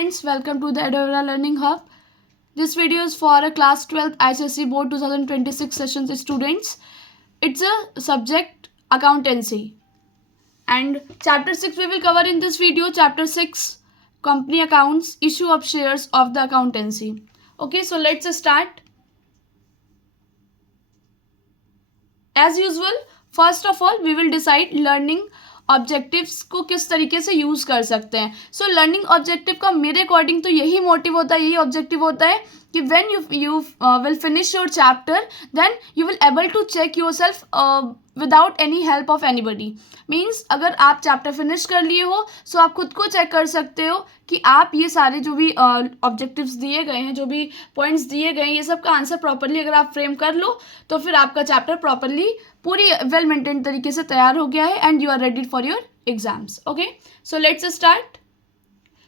students, welcome to the Edovera Learning Hub. This video is for a class 12th ICSE Board 2026 sessions students. It's a subject accountancy and chapter 6 we will cover in this video. Chapter 6 company accounts, issue of shares of the accountancy. Okay, so let's start. As usual, first of all we will decide learning objectives को किस तरीके से use कर सकते हैं. So learning objective का मेरे according तो यही मोटिव होता है, यही ऑब्जेक्टिव होता है कि when you will finish your chapter then you will able to check yourself without any help of anybody. Means अगर आप चैप्टर फिनिश कर लिए हो सो आप खुद को चेक कर सकते हो कि आप ये सारे जो भी ऑब्जेक्टिव्स दिए गए हैं, जो भी पॉइंट्स दिए गए हैं, ये सब का आंसर प्रॉपरली अगर आप फ्रेम कर लो तो फिर आपका चैप्टर प्रॉपरली पूरी वेल मेंटेन तरीके से तैयार हो गया है and you are ready for your exams. Okay, so let's start.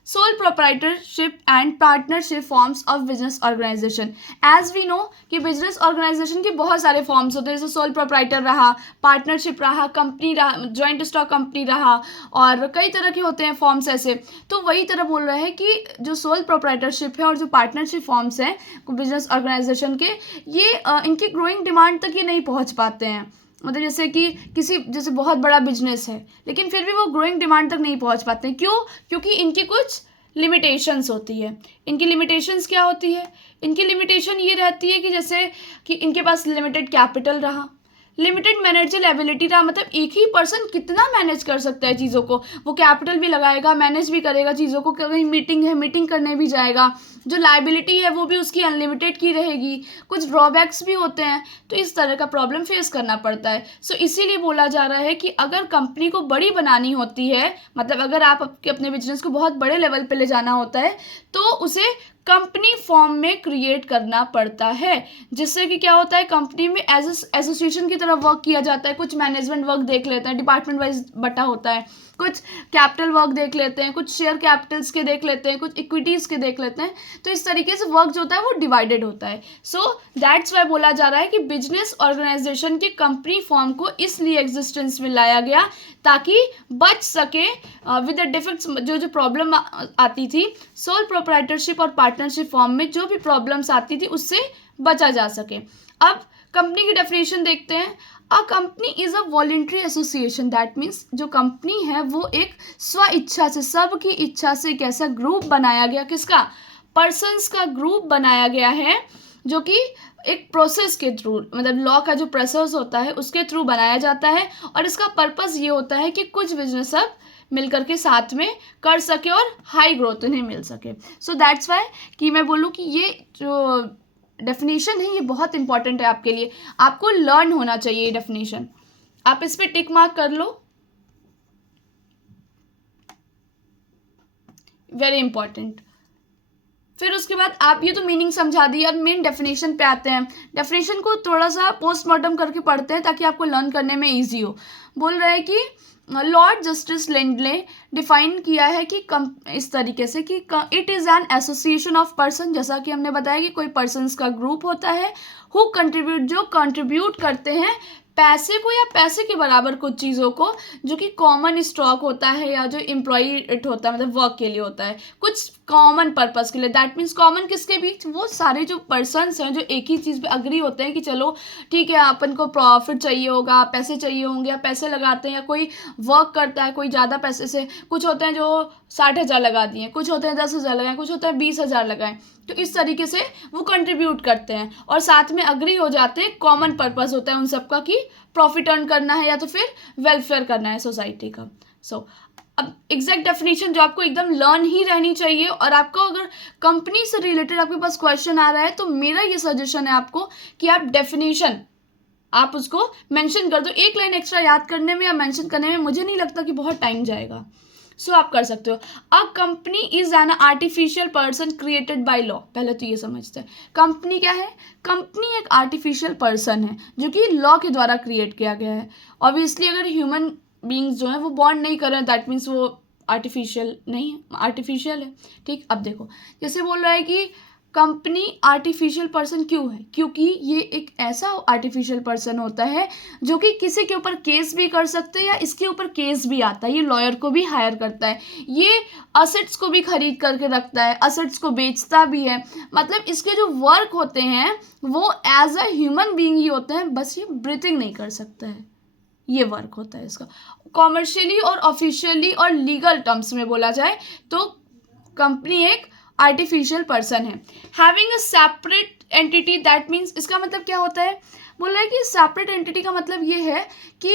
Sole proprietorship and partnership forms of business organization. As we know कि बिजनेस ऑर्गेनाइजेशन के बहुत सारे फॉर्म्स होते हैं, जैसे सोल प्रोप्राइटर रहा, पार्टनरशिप रहा, कंपनी रहा, जॉइंट स्टॉक कंपनी रहा, और कई तरह के होते हैं फॉर्म्स ऐसे. तो वही तरह बोल रहे हैं कि जो सोल प्रोप्राइटरशिप है और जो पार्टनरशिप फॉर्म्स हैं बिजनेस ऑर्गेनाइजेशन के, ये इनकी ग्रोइंग डिमांड तक ये नहीं पहुँच पाते हैं. मतलब जैसे कि जैसे बहुत बड़ा बिजनेस है लेकिन फिर भी वो ग्रोइंग डिमांड तक नहीं पहुंच पाते हैं. क्यों? क्योंकि इनकी कुछ लिमिटेशंस होती है. इनकी लिमिटेशंस क्या होती है? इनकी लिमिटेशन ये रहती है कि जैसे कि इनके पास लिमिटेड कैपिटल रहा, लिमिटेड मैनेजर एबिलिटी रहा. मतलब एक ही पर्सन कितना मैनेज कर सकता है चीज़ों को. वो कैपिटल भी लगाएगा, मैनेज भी करेगा चीज़ों को, कहीं मीटिंग है मीटिंग करने भी जाएगा. जो लाइबिलिटी है वो भी उसकी अनलिमिटेड की रहेगी. कुछ ड्रॉबैक्स भी होते हैं, तो इस तरह का प्रॉब्लम फेस करना पड़ता है. सो इसीलिए बोला जा रहा है कि अगर कंपनी को बड़ी बनानी होती है, मतलब अगर आप अपने बिजनेस को बहुत बड़े लेवल पे ले जाना होता है तो उसे कंपनी फॉर्म में क्रिएट करना पड़ता है. जिससे कि क्या होता है, कंपनी में एज एसोसिएशन की तरह वर्क किया जाता है. कुछ मैनेजमेंट वर्क देख लेते हैं, डिपार्टमेंट वाइज बटा होता है, कुछ कैपिटल वर्क देख लेते हैं, कुछ शेयर कैपिटल्स के देख लेते हैं, कुछ इक्विटीज़ के देख लेते हैं. तो इस तरीके से वर्क जो होता है वो डिवाइडेड होता है. सो दैट्स वाई बोला जा रहा है कि बिजनेस ऑर्गेनाइजेशन के कंपनी फॉर्म को इसलिए एग्जिस्टेंस में लाया गया ताकि बच सके विद द डिफेक्ट्स. जो प्रॉब्लम आती थी सोल प्रोप्राइटरशिप और पार्टनरशिप फॉर्म में, जो भी प्रॉब्लम्स आती थी उससे बचा जा सके. अब कंपनी की डेफिनेशन देखते हैं. A company is a voluntary association. That means जो कंपनी है वो एक स्व इच्छा से, सबकी इच्छा से एक ऐसा ग्रुप बनाया गया, किसका? पर्सन्स का ग्रुप बनाया गया है, जो कि एक प्रोसेस के थ्रू, मतलब लॉ का जो प्रोसेस होता है उसके थ्रू बनाया जाता है. और इसका पर्पस ये होता है कि कुछ बिजनेस अब मिलकर के साथ में कर सके और हाई ग्रोथ उन्हें मिल सके. सो दैट्स वाई कि मैं बोलूँ कि ये जो डेफिनेशन है ये बहुत इंपॉर्टेंट है आपके लिए. आपको लर्न होना चाहिए ये डेफिनेशन. आप इस पे टिक मार्क कर लो, वेरी इंपॉर्टेंट. फिर उसके बाद आप ये तो मीनिंग समझा दी, अब मेन डेफिनेशन पे आते हैं. डेफिनेशन को थोड़ा सा पोस्टमार्टम करके पढ़ते हैं ताकि आपको लर्न करने में ईजी हो. बोल रहे हैं कि लॉर्ड जस्टिस लेंडले डिफाइन किया है कि इस तरीके से कि it is an association of person. जैसा कि हमने बताया कि कोई पर्सन्स का ग्रुप होता है हु कंट्रीब्यूट, जो कंट्रीब्यूट करते हैं पैसे को या पैसे के बराबर कुछ चीज़ों को, जो कि कॉमन स्टॉक होता है या जो एम्प्लॉयड होता है, मतलब वर्क के लिए होता है, कुछ कॉमन पर्पस के लिए. दैट मीन्स कॉमन किसके बीच? वो सारे जो पर्सन्स हैं जो एक ही चीज़ पे अग्री होते हैं कि चलो ठीक है अपन को प्रॉफिट चाहिए होगा, पैसे चाहिए होंगे, या पैसे लगाते हैं, या कोई वर्क करता है कोई ज़्यादा पैसे से. कुछ होते हैं जो 60,000 लगा दिए, कुछ होते हैं 10,000 लगाएं, कुछ होता है 20,000 लगाएं. तो इस तरीके से वो कंट्रीब्यूट करते हैं और साथ में अग्री हो जाते हैं. कॉमन पर्पस होता है उन सबका कि प्रॉफिट अर्न करना है या तो फिर वेलफेयर करना है सोसाइटी का. सो अब एग्जैक्ट डेफिनेशन जो आपको एकदम लर्न ही रहनी चाहिए. और आपको अगर कंपनी से रिलेटेड आपके पास क्वेश्चन आ रहा है तो मेरा ये सजेशन है आपको कि आप डेफिनेशन आप उसको मेंशन कर दो. एक लाइन एक्स्ट्रा याद करने में या मेंशन करने में मुझे नहीं लगता कि बहुत टाइम जाएगा. सो आप कर सकते हो. A company is an artificial person created by law. पहले तो ये समझते हैं कंपनी क्या है. कंपनी एक आर्टिफिशियल पर्सन है जो कि लॉ के द्वारा क्रिएट किया गया है. ऑब्वियसली अगर ह्यूमन बींग्स जो हैं वो बॉन्ड नहीं कर रहे हैं, दैट मीन्स वो आर्टिफिशियल नहीं है, आर्टिफिशियल है. ठीक, अब देखो जैसे बोल रहा है कि कंपनी आर्टिफिशियल पर्सन क्यों है? क्योंकि ये एक ऐसा आर्टिफिशियल पर्सन होता है जो कि किसी के ऊपर केस भी कर सकते हैं या इसके ऊपर केस भी आता है। ये लॉयर को भी हायर करता है, ये असेट्स को भी खरीद करके रखता है, असेट्स को बेचता भी है। मतलब इसके जो वर्क होते हैं वो एज अ ह्यूमन बीइंग ही होते हैं, बस ये ब्रीथिंग नहीं कर सकता है, ये वर्क होता है इसका। कॉमर्शियली और ऑफिशियली और लीगल टर्म्स में बोला जाए तो कंपनी एक आर्टिफिशियल पर्सन है। Having a separate entity, that means इसका मतलब क्या होता है? बोल रहा है कि सेपरेट एंटिटी का मतलब ये है कि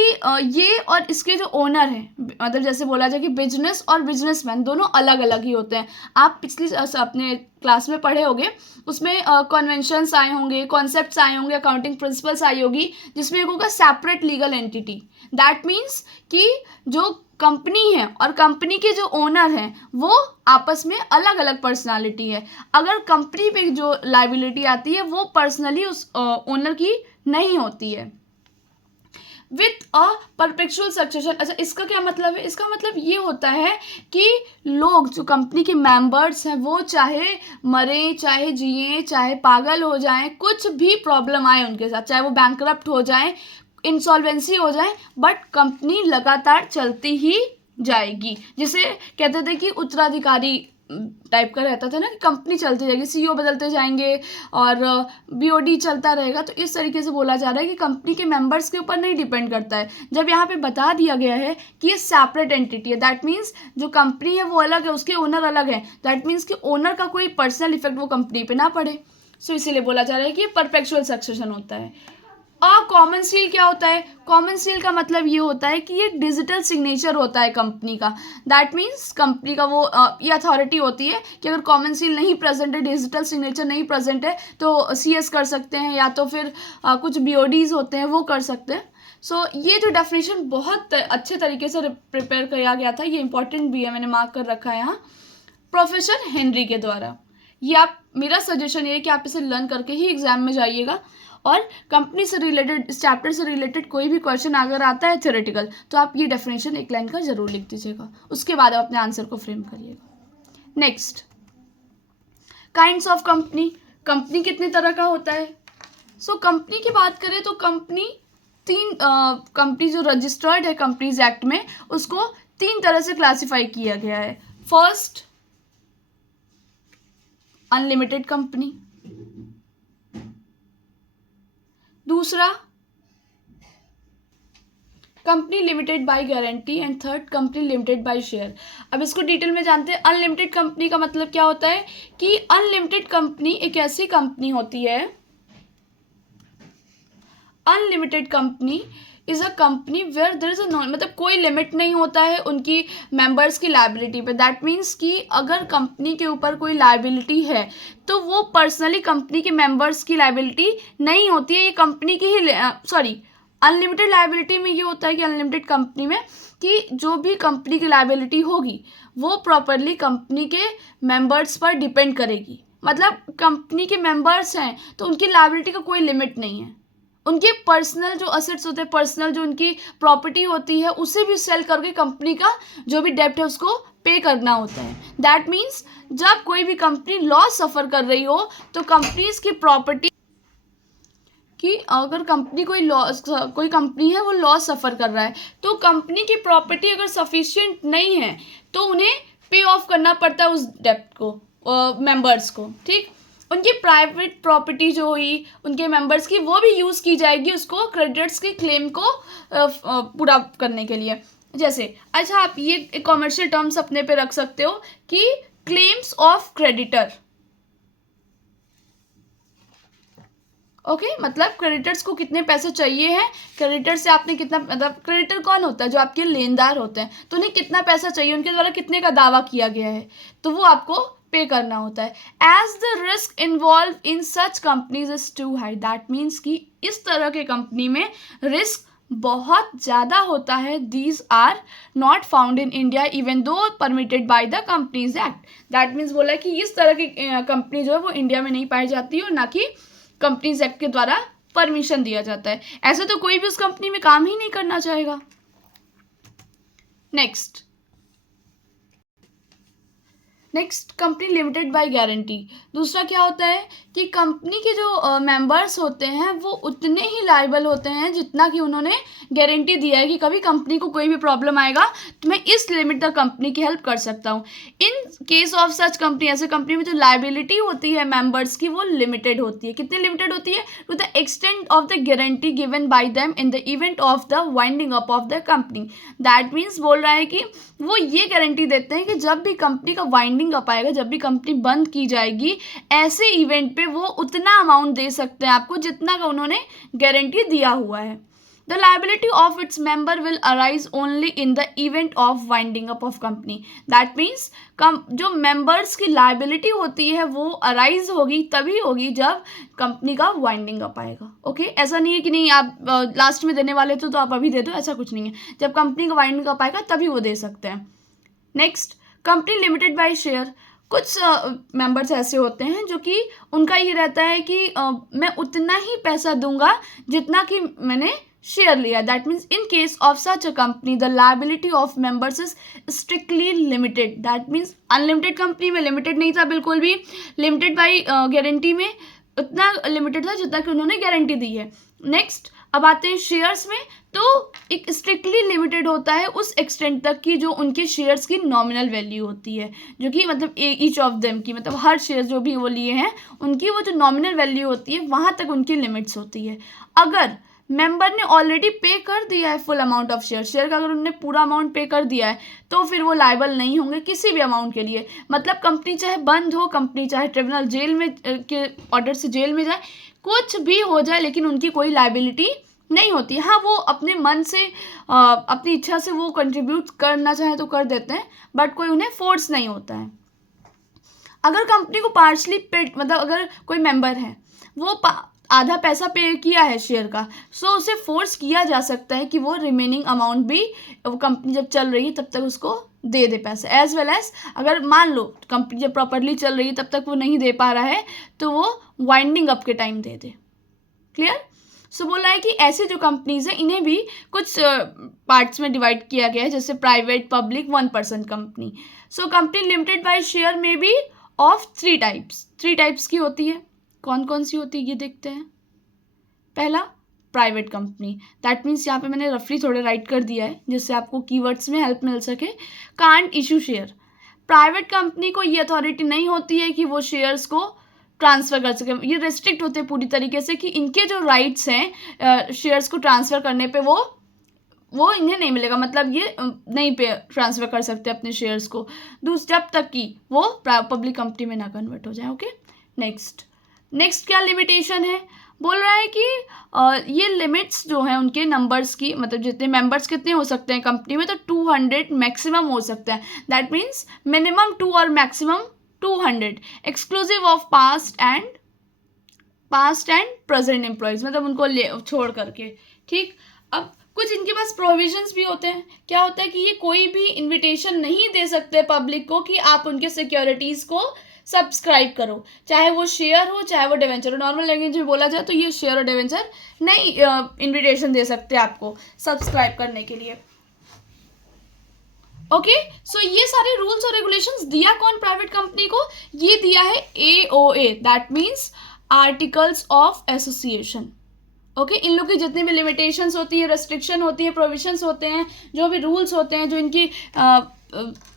ये और इसके जो ओनर हैं, मतलब जैसे बोला जाए कि बिजनेस और बिजनेसमैन दोनों अलग अलग ही होते हैं। आप पिछली अपने क्लास में पढ़े होंगे, उसमें कन्वेंशंस आए होंगे, कॉन्सेप्ट्स आए होंगे, अकाउंटिंग प्रिंसिपल्स आई होगी, जिसमें एक होगा separate legal entity. That means कि जो कंपनी है और कंपनी के जो ओनर हैं वो आपस में अलग अलग पर्सनालिटी है। अगर कंपनी पे जो लाइबिलिटी आती है वो पर्सनली उस ओनर की नहीं होती है। विथ अ परपेचुअल सक्सेशन, अच्छा इसका क्या मतलब है? इसका मतलब ये होता है कि लोग जो कंपनी के मेंबर्स हैं वो चाहे मरें, चाहे जिएं, चाहे पागल हो जाएं, कुछ भी प्रॉब्लम आए उनके साथ, चाहे वो बैंकरप्ट हो जाएं, इंसॉल्वेंसी हो जाए, बट कंपनी लगातार चलती ही जाएगी। जिसे कहते थे कि उत्तराधिकारी टाइप का रहता था ना, कि कंपनी चलती जाएगी, सीईओ बदलते जाएंगे और बीओडी चलता रहेगा। तो इस तरीके से बोला जा रहा है कि कंपनी के मेंबर्स के ऊपर नहीं डिपेंड करता है। जब यहाँ पे बता दिया गया है कि ये सेपरेट एंटिटी है, दैट मीन्स जो कंपनी है वो अलग है, उसके ओनर अलग है, दैट मीन्स कि ओनर का कोई पर्सनल इफेक्ट वो कंपनी पे ना पड़े। सो इसीलिए बोला जा रहा है कि ये परपेचुअल सक्सेशन होता है। कॉमन सील क्या होता है? कॉमन सील का मतलब ये होता है कि ये डिजिटल सिग्नेचर होता है कंपनी का। दैट मीन्स कंपनी का वो ये अथॉरिटी होती है कि अगर कॉमन सील नहीं प्रेजेंट है, डिजिटल सिग्नेचर नहीं प्रेजेंट है, तो सीएस कर सकते हैं या तो फिर कुछ बीओडीज होते हैं वो कर सकते हैं। सो ये जो डेफिनेशन बहुत अच्छे तरीके से प्रिपेयर किया गया था, ये इंपॉर्टेंट भी है, मैंने मार्क कर रखा है यहाँ, प्रोफेसर हेनरी के द्वारा। ये आप, मेरा सजेशन ये है कि आप इसे लर्न करके ही एग्जाम में जाइएगा। और कंपनी से रिलेटेड, इस चैप्टर से रिलेटेड कोई भी क्वेश्चन अगर आता है थ्योरेटिकल, तो आप ये डेफिनेशन एक लाइन का जरूर लिख दीजिएगा, उसके बाद आप अपने आंसर को फ्रेम करिएगा। Next, kinds of company. Company कितने तरह का होता है? सो कंपनी की बात करें तो कंपनी कंपनी जो रजिस्टर्ड है कंपनीज एक्ट में, उसको 3 तरह से क्लासिफाई किया गया है। First, unlimited company. दूसरा, company limited by guarantee. And third, company limited by share. अब इसको डिटेल में जानते हैं। अनलिमिटेड कंपनी का मतलब क्या होता है कि अनलिमिटेड कंपनी एक ऐसी कंपनी होती है, unlimited company is a company where there is a none, मतलब कोई लिमिट नहीं होता है उनकी मेंबर्स की लायबिलिटी पे। दैट मीन्स कि अगर कंपनी के ऊपर कोई लायबिलिटी है तो वो पर्सनली कंपनी के मेंबर्स की लायबिलिटी नहीं होती है, ये कंपनी की ही, सॉरी, अनलिमिटेड लायबिलिटी में ये होता है कि अनलिमिटेड कंपनी में कि जो भी कंपनी की लायबिलिटी होगी वो प्रॉपरली कंपनी के मेंबर्स पर डिपेंड करेगी। मतलब कंपनी के मेंबर्स हैं तो उनकी लायबिलिटी का कोई लिमिट नहीं है, उनके पर्सनल जो असेट्स होते हैं, पर्सनल जो उनकी प्रॉपर्टी होती है, उसे भी सेल करके कंपनी का जो भी डेब्ट है उसको पे करना होता है। दैट मीन्स जब कोई भी कंपनी लॉस सफ़र कर रही हो तो कंपनीज की प्रॉपर्टी कि अगर कंपनी कोई कंपनी है वो लॉस सफ़र कर रहा है तो कंपनी की प्रॉपर्टी अगर सफिशिएंट नहीं है तो उन्हें पे ऑफ करना पड़ता है उस डेब्ट को, मेंबर्स को। ठीक, उनकी प्राइवेट प्रॉपर्टी जो हुई उनके मेंबर्स की, वो भी यूज़ की जाएगी उसको क्रेडिटर्स के क्लेम को पूरा करने के लिए। जैसे, अच्छा आप ये कॉमर्शियल टर्म्स अपने पे रख सकते हो कि क्लेम्स ऑफ क्रेडिटर। ओके, मतलब क्रेडिटर्स को कितने पैसे चाहिए हैं, क्रेडिटर से आपने कितना, मतलब क्रेडिटर कौन होता है? जो आपके लेनदार होते हैं, तो उन्हें कितना पैसा चाहिए, उनके द्वारा कितने का दावा किया गया है, तो वो आपको पे करना होता है। As the risk involve in such companies is too high. That means कि इस तरह के कंपनी में रिस्क बहुत ज़्यादा होता है। These are not found in India even though permitted by the companies act. That means बोला है कि इस तरह की कंपनी जो है वो इंडिया में नहीं पाई जाती है और ना कि कंपनीज एक्ट के द्वारा परमिशन दिया जाता है। ऐसे तो कोई भी उस कंपनी में काम ही नहीं करना चाहेगा। Next, company limited by guarantee. दूसरा क्या होता है कि कंपनी के जो मेंबर्स होते हैं वो उतने ही लायबल होते हैं जितना कि उन्होंने गारंटी दिया है कि कभी कंपनी को कोई भी प्रॉब्लम आएगा तो मैं इस लिमिट तक कंपनी की हेल्प कर सकता हूँ। In case of such company, ऐसे कंपनी में जो लायबिलिटी होती है मेंबर्स की वो लिमिटेड होती है। कितनी लिमिटेड होती है? To the extent of the guarantee given by them in the event of the winding up of the company. That means बोल रहा है कि वो ये गारंटी देते हैं कि जब भी कंपनी का वाइंडिंग अप आएगा, जब भी कंपनी बंद की जाएगी, ऐसे इवेंट पे वो उतना अमाउंट दे सकते हैं आपको जितना का उन्होंने गारंटी दिया हुआ है। The liability of its member will arise only in the event of winding up of company. That means जो members की liability होती है वो arise होगी तभी होगी जब कंपनी का वाइंडिंग अप आएगा। ओके, ऐसा नहीं है कि नहीं आप लास्ट में देने वाले तो आप अभी दे दो, ऐसा कुछ नहीं है। जब कंपनी का वाइंडिंग अप आएगा तभी वो दे सकते हैं। Next, company limited by share. कुछ मेंबर्स ऐसे होते हैं जो कि उनका ये रहता है कि मैं उतना ही पैसा दूंगा जितना कि मैंने शेयर लिया। That means in case of such a company the liability of members is strictly limited. That means unlimited company में लिमिटेड नहीं था बिल्कुल भी, लिमिटेड बाय गारंटी में उतना लिमिटेड था जितना कि उन्होंने गारंटी दी है। नेक्स्ट, अब आते हैं शेयर्स में, तो एक स्ट्रिक्टली लिमिटेड होता है उस एक्सटेंट तक की जो उनके शेयर्स की नॉमिनल वैल्यू होती है, जो कि मतलब ईच ऑफ देम की, मतलब हर शेयर जो भी वो लिए हैं उनकी वो जो नॉमिनल वैल्यू होती है वहाँ तक उनकी लिमिट्स होती है। अगर मेंबर ने ऑलरेडी पे कर दिया है फुल अमाउंट ऑफ शेयर का अगर उन्होंने पूरा अमाउंट पे कर दिया है तो फिर वो लायबल नहीं होंगे किसी भी अमाउंट के लिए। मतलब कंपनी चाहे बंद हो, कंपनी चाहे ट्रिब्यूनल जेल में के ऑर्डर से जेल में जाए, कुछ भी हो जाए, लेकिन उनकी कोई लायबिलिटी नहीं होती। हाँ, वो अपने मन से अपनी इच्छा से वो कंट्रीब्यूट करना चाहे तो कर देते हैं, बट कोई उन्हें फोर्स नहीं होता है। अगर कंपनी को पार्शली पेड, मतलब अगर कोई मेंबर है वो आधा पैसा पे किया है शेयर का, सो उसे फोर्स किया जा सकता है कि वो रिमेनिंग अमाउंट भी वो कंपनी जब चल रही है तब तक उसको दे दे पैसा। एज वेल एज अगर मान लो कंपनी जब प्रॉपरली चल रही है तब तक वो नहीं दे पा रहा है तो वो वाइंडिंग अप के टाइम दे दे। क्लियर? सो बोल रहा है कि ऐसी जो कंपनीज हैं इन्हें भी कुछ पार्ट्स में डिवाइड किया गया है, जैसे private, public, 1% company. So company limited by share में भी ऑफ 3 टाइप्स की होती है। कौन कौन सी होती है ये देखते हैं। पहला, प्राइवेट कंपनी। दैट मीन्स यहाँ पे मैंने रफली थोड़े राइट कर दिया है जिससे आपको कीवर्ड्स में हेल्प मिल सके। Can't issue share. Private company को ये अथॉरिटी नहीं होती है कि वो शेयर्स को ट्रांसफ़र कर सके। ये रेस्ट्रिक्ट होते हैं पूरी तरीके से कि इनके जो राइट्स हैं शेयर्स को ट्रांसफ़र करने पे वो इन्हें नहीं मिलेगा। मतलब ये नहीं पे ट्रांसफ़र कर सकते अपने शेयर्स को जब तक कि वो पब्लिक कंपनी में ना कन्वर्ट हो जाए। ओके, नेक्स्ट क्या लिमिटेशन है? बोल रहा है कि ये लिमिट्स जो हैं उनके नंबर्स की, मतलब जितने मेंबर्स कितने हो सकते हैं कंपनी में, तो 200 मैक्सिमम हो सकता है। दैट मीन्स मिनिमम 2 और maximum 200, exclusive of past and present employees, मतलब उनको छोड़ करके। ठीक, अब कुछ इनके पास प्रोविजंस भी होते हैं। क्या होता है कि ये कोई भी इन्विटेशन नहीं दे सकते पब्लिक को कि आप उनके सिक्योरिटीज़ को सब्सक्राइब करो, चाहे वो शेयर हो चाहे वो डिवेंचर हो। नॉर्मल लैंग्वेज में बोला जाए तो ये शेयर और डिवेंचर नहीं इन्विटेशन दे सकते आपको सब्सक्राइब करने के लिए। ओके, सो ये सारे रूल्स और रेगुलेशंस दिया कौन प्राइवेट कंपनी को? ये दिया है AOA, that means articles of association. Okay, इन लोग की जितनी भी लिमिटेशंस होती है, रेस्ट्रिक्शन होती है, प्रोविजंस होते हैं, जो भी रूल्स होते हैं, जो इनकी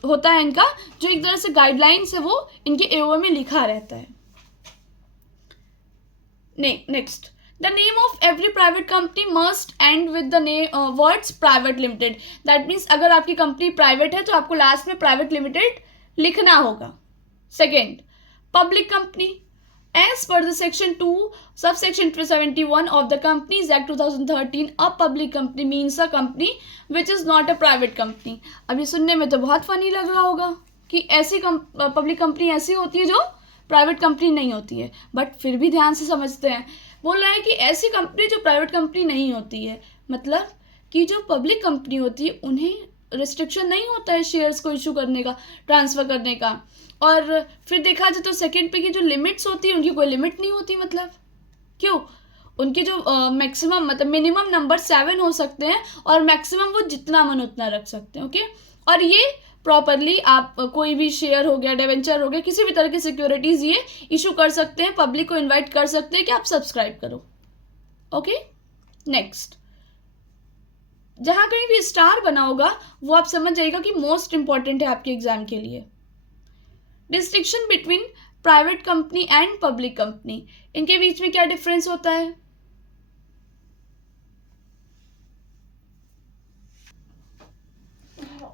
होता है इनका जो एक तरह से गाइडलाइंस है, वो इनके AOA में लिखा रहता है। Next, the name of every private company must and with the words private limited. That means अगर आपकी कंपनी प्राइवेट है तो आपको लास्ट में प्राइवेट लिमिटेड लिखना होगा। Second, public company, as per the section 2 subsection 71 of the Companies Act 2013, a public company means a company which is not a private company। अब ये सुनने में तो बहुत फनी लग रहा होगा कि ऐसी पब्लिक कंपनी ऐसी होती है जो प्राइवेट कंपनी नहीं होती है, बट फिर भी ध्यान से समझते हैं। बोल रहा है कि ऐसी कंपनी जो प्राइवेट कंपनी नहीं होती है, मतलब कि जो पब्लिक कंपनी होती है उन्हें रिस्ट्रिक्शन नहीं होता है शेयर्स को इशू करने का, ट्रांसफ़र करने का। और फिर देखा जाए तो सेकंड पे की जो लिमिट्स होती है उनकी कोई लिमिट नहीं होती। मतलब क्यों? उनकी जो मैक्सिमम मतलब मिनिमम नंबर 7 हो सकते हैं और मैक्सिमम वो जितना मन उतना रख सकते हैं। ओके, और ये प्रॉपरली आप कोई भी शेयर हो गया, डिवेंचर हो गया, किसी भी तरह की सिक्योरिटीज़ ये इशू कर सकते हैं, पब्लिक को इन्वाइट कर सकते हैं कि आप सब्सक्राइब करो। ओके, नेक्स्ट, जहाँ कहीं भी स्टार बना होगा वो आप समझ जाइएगा कि मोस्ट इंपॉर्टेंट है आपके एग्जाम के लिए। Distinction between private company and public company, इनके बीच में क्या डिफरेंस होता है?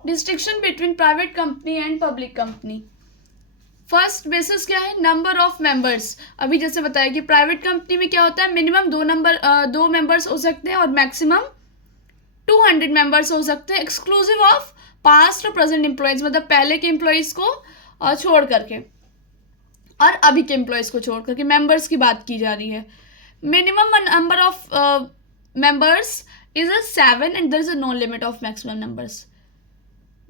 Distinction between private company and public company, first basis क्या है? Number of members. अभी जैसे बताया कि प्राइवेट कंपनी में क्या होता है, मिनिमम दो मेंबर्स हो सकते हैं और मैक्सिमम 200 मेंबर्स हो सकते हैं, एक्सक्लूसिव ऑफ पास्ट और प्रेजेंट एम्प्लॉयज, मतलब पहले के एम्प्लॉयज को छोड़ करके और अभी के एम्प्लॉयज को छोड़ करके मेंबर्स की बात की जा रही है। Minimum number of members is 7 and there is no limit of maximum numbers.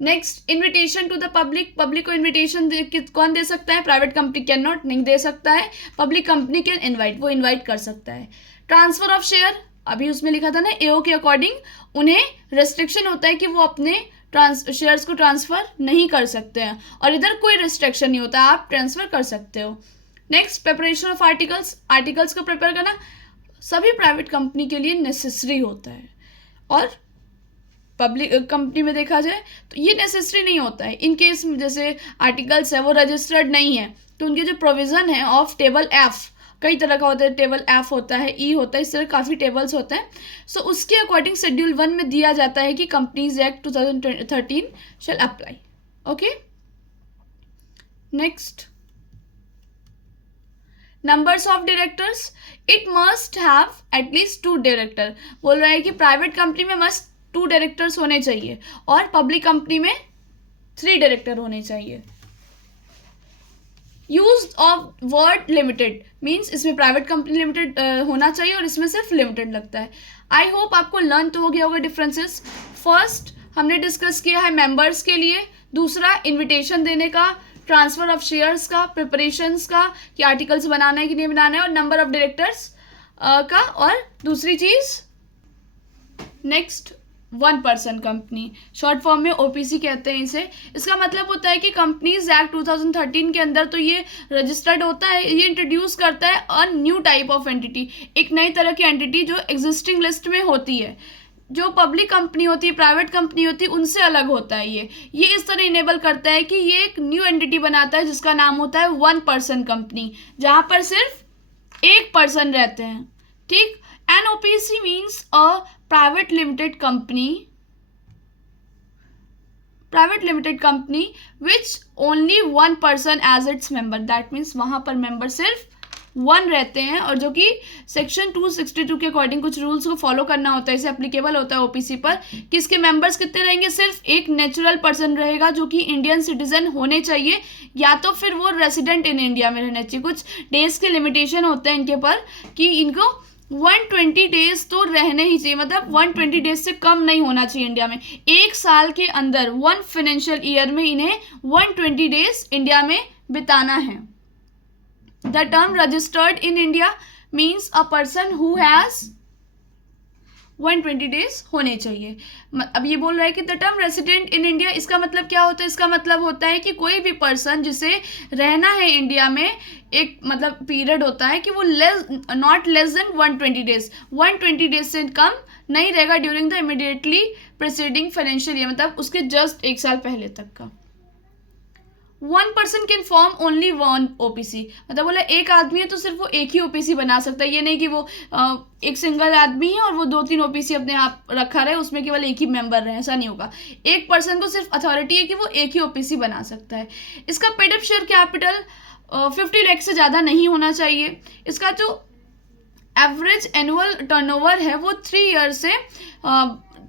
Next, invitation to the public, public को इन्विटेशन कौन दे सकता है? प्राइवेट कंपनी कैन नॉट, नहीं दे सकता है, पब्लिक कंपनी कैन इन्वाइट, वो इन्वाइट कर सकता है। ट्रांसफर ऑफ शेयर, अभी उसमें लिखा था ना एओ के अकॉर्डिंग उन्हें रेस्ट्रिक्शन होता है कि वो अपने शेयर्स को ट्रांसफ़र नहीं कर सकते हैं, और इधर कोई रिस्ट्रिक्शन नहीं होता, आप ट्रांसफ़र कर सकते हो। Next, preparation of articles, articles को प्रिपेयर करना सभी प्राइवेट कंपनी के लिए नेसेसरी होता है, और पब्लिक कंपनी में देखा जाए तो ये नेसेसरी नहीं होता है। इन केस जैसे आर्टिकल्स है वो रजिस्टर्ड नहीं है तो उनके जो प्रोविज़न है ऑफ टेबल एफ, कई तरह का होता है, टेबल एफ होता है, ई होता है, इस तरह काफ़ी टेबल्स होते हैं। सो उसके अकॉर्डिंग शेड्यूल 1 में दिया जाता है कि companies act 2013 shall apply. Okay, next, numbers of directors, it must have at least 2 director. बोल रहा है कि प्राइवेट कंपनी में मस्ट 2 डायरेक्टर्स होने चाहिए और पब्लिक कंपनी में 3 डायरेक्टर होने चाहिए। Use of word limited means इसमें प्राइवेट कंपनी लिमिटेड होना चाहिए और इसमें सिर्फ लिमिटेड लगता है। आई होप आपको लर्न तो हो गया होगा डिफरेंसेस। फर्स्ट हमने डिस्कस किया है मेंबर्स के लिए, दूसरा इनविटेशन देने का, ट्रांसफर ऑफ शेयर्स का, प्रिपरेशंस का कि आर्टिकल्स बनाना है कि नहीं बनाना है, और नंबर ऑफ डायरेक्टर्स का, और दूसरी चीज़ next 1 person company, short form में ओपीसी कहते हैं इसे। इसका मतलब होता है कि कंपनीज एक्ट 2013 के अंदर तो ये रजिस्टर्ड होता है, ये इंट्रोड्यूस करता है a new type of entity, एक नई तरह की एंटिटी जो एग्जिस्टिंग लिस्ट में होती है। जो पब्लिक कंपनी होती है, प्राइवेट कंपनी होती है, उनसे अलग होता है ये इस तरह इनेबल करता है कि ये एक न्यू एंटिटी बनाता है जिसका नाम होता है 1 पर्सन कंपनी, जहाँ पर सिर्फ 1 पर्सन रहते हैं। ठीक, NOPC means a private limited company which only 1 person as its member, that means वहाँ पर मेंबर सिर्फ 1 रहते हैं, और जो कि सेक्शन 262 के अकॉर्डिंग कुछ रूल्स को फॉलो करना होता है, इसे एप्लीकेबल होता है ओपीसी पर कि इसके मेंबर्स कितने रहेंगे, सिर्फ एक नेचुरल पर्सन रहेगा जो कि इंडियन सिटीजन होने चाहिए, या तो फिर वो रेसिडेंट इन इंडिया में रहना चाहिए। कुछ डेज के लिमिटेशन होते हैं इनके पर कि इनको 120 डेज तो रहने ही चाहिए, मतलब 120 डेज से कम नहीं होना चाहिए इंडिया में। 1 साल के अंदर 1 फाइनेंशियल ईयर में इन्हें 120 डेज इंडिया में बिताना है। The term registered in India means a person who has 120 days होने चाहिए। अब ये बोल रहा है कि the term resident in India, इसका मतलब क्या होता है? इसका मतलब होता है कि कोई भी पर्सन जिसे रहना है इंडिया में, एक मतलब पीरियड होता है कि वो not less than 120 days, 120 days से कम नहीं रहेगा during the immediately preceding financial year, मतलब उसके जस्ट 1 साल पहले तक का। 1 person can form only 1 OPC, मतलब बोला एक आदमी है तो सिर्फ वो एक ही ओपीसी बना सकता है। ये नहीं कि वो एक सिंगल आदमी है और वो 2-3 ओपीसी अपने आप रखा रहे, उसमें केवल एक ही मेंबर रहे, ऐसा नहीं होगा। एक पर्सन को सिर्फ अथॉरिटी है कि वो एक ही ओपीसी बना सकता है। इसका paid up share capital 50 lakh से ज़्यादा नहीं होना चाहिए। इसका जो एवरेज एनुअल टर्नओवर है वो 3 ईयर से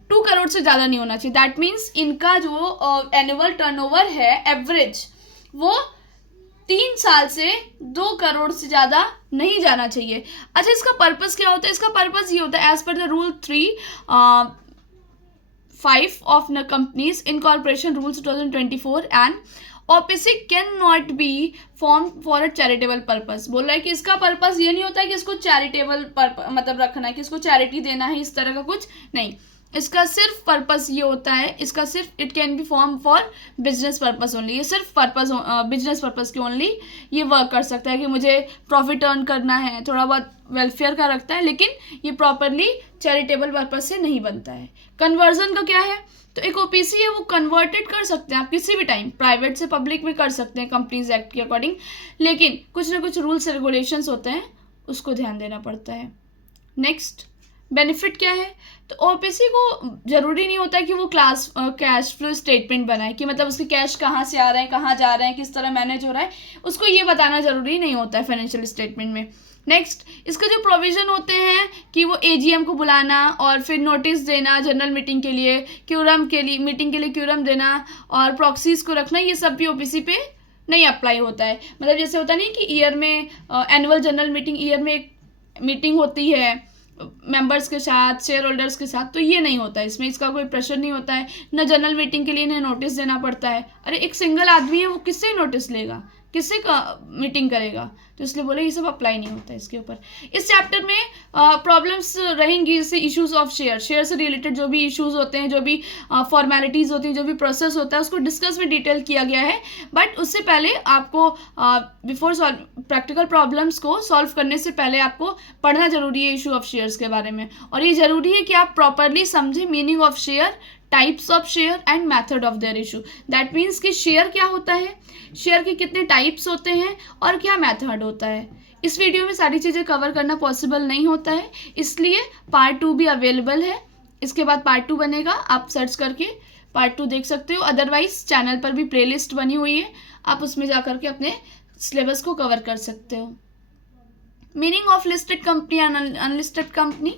2 करोड़ से ज़्यादा नहीं होना चाहिए। दैट मीन्स इनका जो एनुअल टर्नओवर है एवरेज, वो 3 साल से 2 करोड़ से ज़्यादा नहीं जाना चाहिए। अच्छा, इसका पर्पस क्या होता है? इसका पर्पस ये होता है as per the rule 3(5) of companies incorporation rules 2024 and OPC can not be form for a charitable purpose. बोल रहा है कि इसका पर्पस ये नहीं होता है कि इसको चैरिटेबल मतलब रखना है कि इसको चैरिटी देना है, इस तरह का कुछ नहीं। इसका सिर्फ पर्पस ये होता है, इसका सिर्फ it can be form for business purpose only, ये सिर्फ पर्पस बिजनेस पर्पस के ओनली ये वर्क कर सकता है कि मुझे प्रॉफिट अर्न करना है, थोड़ा बहुत वेलफेयर का रखता है, लेकिन ये प्रॉपरली चैरिटेबल पर्पस से नहीं बनता है। कन्वर्जन का क्या है, तो एक ओपीसी है वो कन्वर्टेड कर सकते हैं आप किसी भी टाइम, प्राइवेट से पब्लिक में कर सकते हैं कंपनीज एक्ट के अकॉर्डिंग, लेकिन कुछ ना कुछ रूल्स रेगुलेशंस होते हैं, उसको ध्यान देना पड़ता है। नेक्स्ट बेनिफिट क्या है, तो ओपीसी को जरूरी नहीं होता कि वो कैश फ्लो स्टेटमेंट बनाए कि मतलब उसके कैश कहाँ से आ रहे हैं, कहाँ जा रहे हैं, किस तरह मैनेज हो रहा है, उसको ये बताना जरूरी नहीं होता है फाइनेंशियल स्टेटमेंट में। नेक्स्ट इसके जो प्रोविजन होते हैं कि वो एजीएम को बुलाना और फिर नोटिस देना जनरल मीटिंग के लिए, क्यूरम के लिए, मीटिंग के लिए क्यूरम देना और प्रॉक्सीज को रखना, ये सब भी ओपीसी पे नहीं अप्लाई होता है। मतलब जैसे होता नहीं कि ईयर में एनुअल जनरल मीटिंग, ईयर में एक मीटिंग होती है मेंबर्स के साथ, शेयर होल्डर्स के साथ, तो ये नहीं होता है इसमें, इसका कोई प्रेशर नहीं होता है। न जनरल मीटिंग के लिए इन्हें नोटिस देना पड़ता है, अरे एक सिंगल आदमी है वो किससे नोटिस लेगा, किससे का मीटिंग करेगा, तो इसलिए बोले ये सब अप्लाई नहीं होता है इसके ऊपर। इस चैप्टर में प्रॉब्लम्स रहेंगी, जैसे इश्यूज ऑफ शेयर से रिलेटेड जो भी इश्यूज होते हैं, जो भी फॉर्मेलिटीज़ होती हैं, जो भी प्रोसेस होता है, उसको डिस्कस में डिटेल किया गया है। बट उससे पहले आपको बिफोर प्रैक्टिकल प्रॉब्लम्स को सॉल्व करने से पहले आपको पढ़ना जरूरी है इशू ऑफ शेयर्स के बारे में, और ये जरूरी है कि आप प्रॉपरली समझें meaning of share, types of share and method of their issue. That means कि शेयर क्या होता है, शेयर के कितने टाइप्स होते हैं और क्या मेथड होता है। इस वीडियो में सारी चीज़ें कवर करना पॉसिबल नहीं होता है, इसलिए पार्ट 2 भी अवेलेबल है। इसके बाद पार्ट 2 बनेगा, आप सर्च करके पार्ट 2 देख सकते हो, अदरवाइज चैनल पर भी प्लेलिस्ट बनी हुई है, आप उसमें जा करके अपने सिलेबस को कवर कर सकते हो। Meaning of listed company and unlisted company.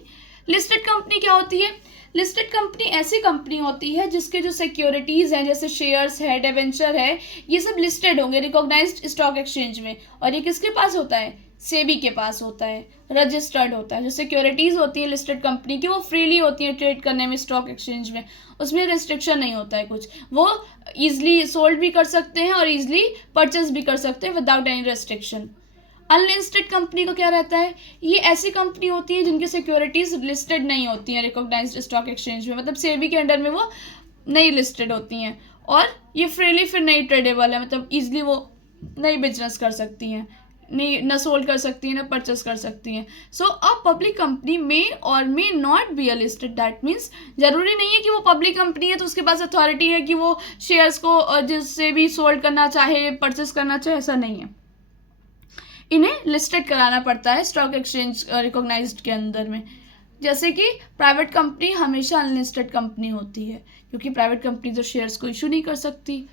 Listed company क्या होती है, लिस्टेड कंपनी ऐसी कंपनी होती है जिसके जो सिक्योरिटीज़ हैं, जैसे शेयर्स है, डिवेंचर है, ये सब लिस्टेड होंगे रिकॉग्नाइज्ड स्टॉक एक्सचेंज में, और ये किसके पास होता है, सेबी के पास होता है, रजिस्टर्ड होता है। जो सिक्योरिटीज़ होती है लिस्टेड कंपनी की वो फ्रीली होती है ट्रेड करने में स्टॉक एक्सचेंज में, उसमें रिस्ट्रिक्शन नहीं होता है कुछ, वो ईजिली सोल्ड भी कर सकते हैं और ईजिली परचेज भी कर सकते हैं without any restriction. Unlisted company का क्या रहता है, ये ऐसी कंपनी होती है जिनकी सिक्योरिटीज लिस्टेड नहीं होती हैं रिकॉग्नाइज्ड स्टॉक एक्सचेंज में, मतलब सेबी के अंडर में वो नहीं लिस्टेड होती हैं, और ये फ्रीली फिर नहीं ट्रेडेबल है, मतलब इजीली वो नहीं बिजनेस कर सकती हैं, नहीं न सोल्ड कर सकती हैं, न परचेस कर सकती हैं। सो अ पब्लिक कंपनी मे और may not be a listed. That means जरूरी नहीं है कि वो पब्लिक कंपनी है तो उसके पास अथॉरिटी है कि वो शेयर्स को जिससे भी सोल्ड करना चाहे, परचेस करना चाहे, ऐसा नहीं है। इन्हें लिस्टेड कराना पड़ता है स्टॉक एक्सचेंज रिकॉग्नाइज्ड के अंदर में। जैसे कि प्राइवेट कंपनी हमेशा अनलिस्टेड कंपनी होती है, क्योंकि प्राइवेट कंपनी तो शेयर्स को इशू नहीं कर सकती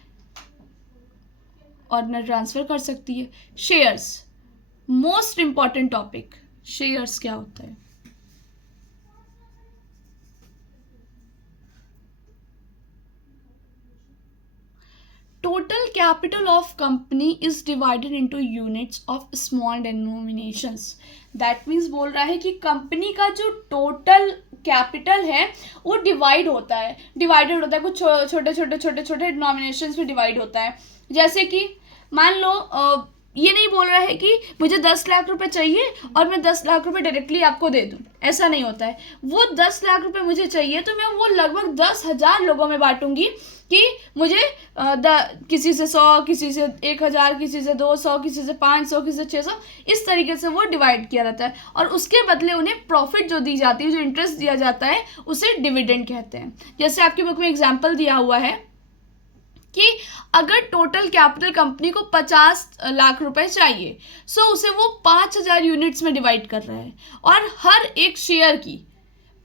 और न ट्रांसफ़र कर सकती है। Shares, most important topic, shares क्या होता है। Total capital of company is divided into units of small denominations. That means बोल रहा है कि कंपनी का जो टोटल कैपिटल है वो डिवाइड होता है, डिवाइडेड होता है, कुछ छोटे छोटे छोटे छोटे डिनोमिनेशंस में डिवाइड होता है। जैसे कि मान लो ये नहीं बोल रहा है कि मुझे 10 लाख रुपए चाहिए और मैं 10 लाख रुपए डायरेक्टली आपको दे दूं, ऐसा नहीं होता है। वो 10 लाख रुपए मुझे चाहिए तो मैं वो लगभग 10,000 लोगों में बांटूंगी कि मुझे किसी से 100, किसी से 1,000, किसी से 200, किसी से 500, किसी से 600, इस तरीके से वो डिवाइड किया जाता है, और उसके बदले उन्हें प्रॉफिट जो दी जाती है, जो इंटरेस्ट दिया जाता है, उसे डिविडेंड कहते हैं। जैसे आपकी बुक में एग्जाम्पल दिया हुआ है कि अगर टोटल कैपिटल कंपनी को 50 लाख रुपए चाहिए, सो उसे वो 5,000 यूनिट्स में डिवाइड कर रहा है, और हर एक शेयर की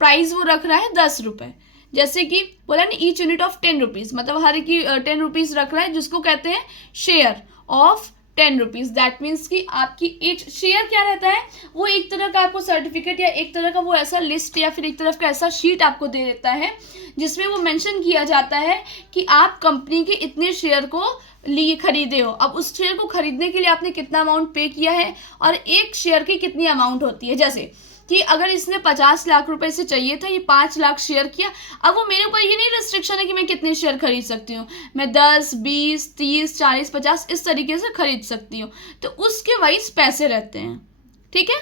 प्राइस वो रख रहा है 10 रुपये। जैसे कि बोला ना, ईच यूनिट ऑफ 10 रुपीज़, मतलब हर एक की 10 रुपीज़ रख रहा है, जिसको कहते हैं share of 10 rupees. That means कि आपकी ईच शेयर क्या रहता है, वो एक तरह का आपको सर्टिफिकेट या एक तरह का वो ऐसा लिस्ट या फिर एक तरफ का ऐसा शीट आपको दे देता है जिसमें वो मेंशन किया जाता है कि आप कंपनी के इतने शेयर को लिए खरीदे हो। अब उस शेयर को खरीदने के लिए आपने कितना अमाउंट पे किया है और एक शेयर की कितनी अमाउंट होती है। जैसे कि अगर इसने 50 लाख रुपए से चाहिए था, ये 5 लाख शेयर किया, अब वो मेरे ऊपर ये नहीं रिस्ट्रिक्शन है कि मैं कितने शेयर खरीद सकती हूँ, मैं 10, 20, 30, 40, 50 इस तरीके से खरीद सकती हूँ, तो उसके वाइज पैसे रहते हैं। ठीक है।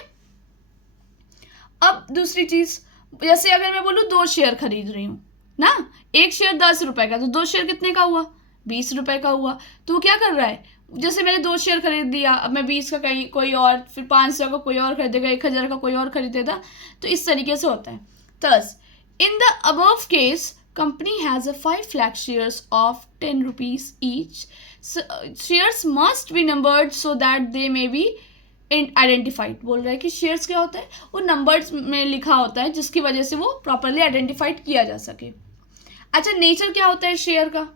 अब दूसरी चीज़, जैसे अगर मैं बोलूँ 2 शेयर खरीद रही हूँ ना, 1 शेयर 10 रुपए का, तो 2 शेयर कितने का हुआ, 20 रुपए का हुआ। तो क्या कर रहा है, जैसे मैंने 2 शेयर खरीद दिया, अब मैं 20 का कहीं कोई और, फिर 500 का कोई और खरीदेगा, 1000 का कोई और खरीदेगा, तो इस तरीके से होता है। Thus in the above case company has a 5 lakh shares of 10 rupees each. So, shares must be numbered so that they may be identified. बोल रहा है कि शेयर्स क्या होता है, वो नंबर्स में लिखा होता है जिसकी वजह से वो प्रॉपरली आइडेंटिफाइड किया जा सके। अच्छा, नेचर क्या होता है शेयर का,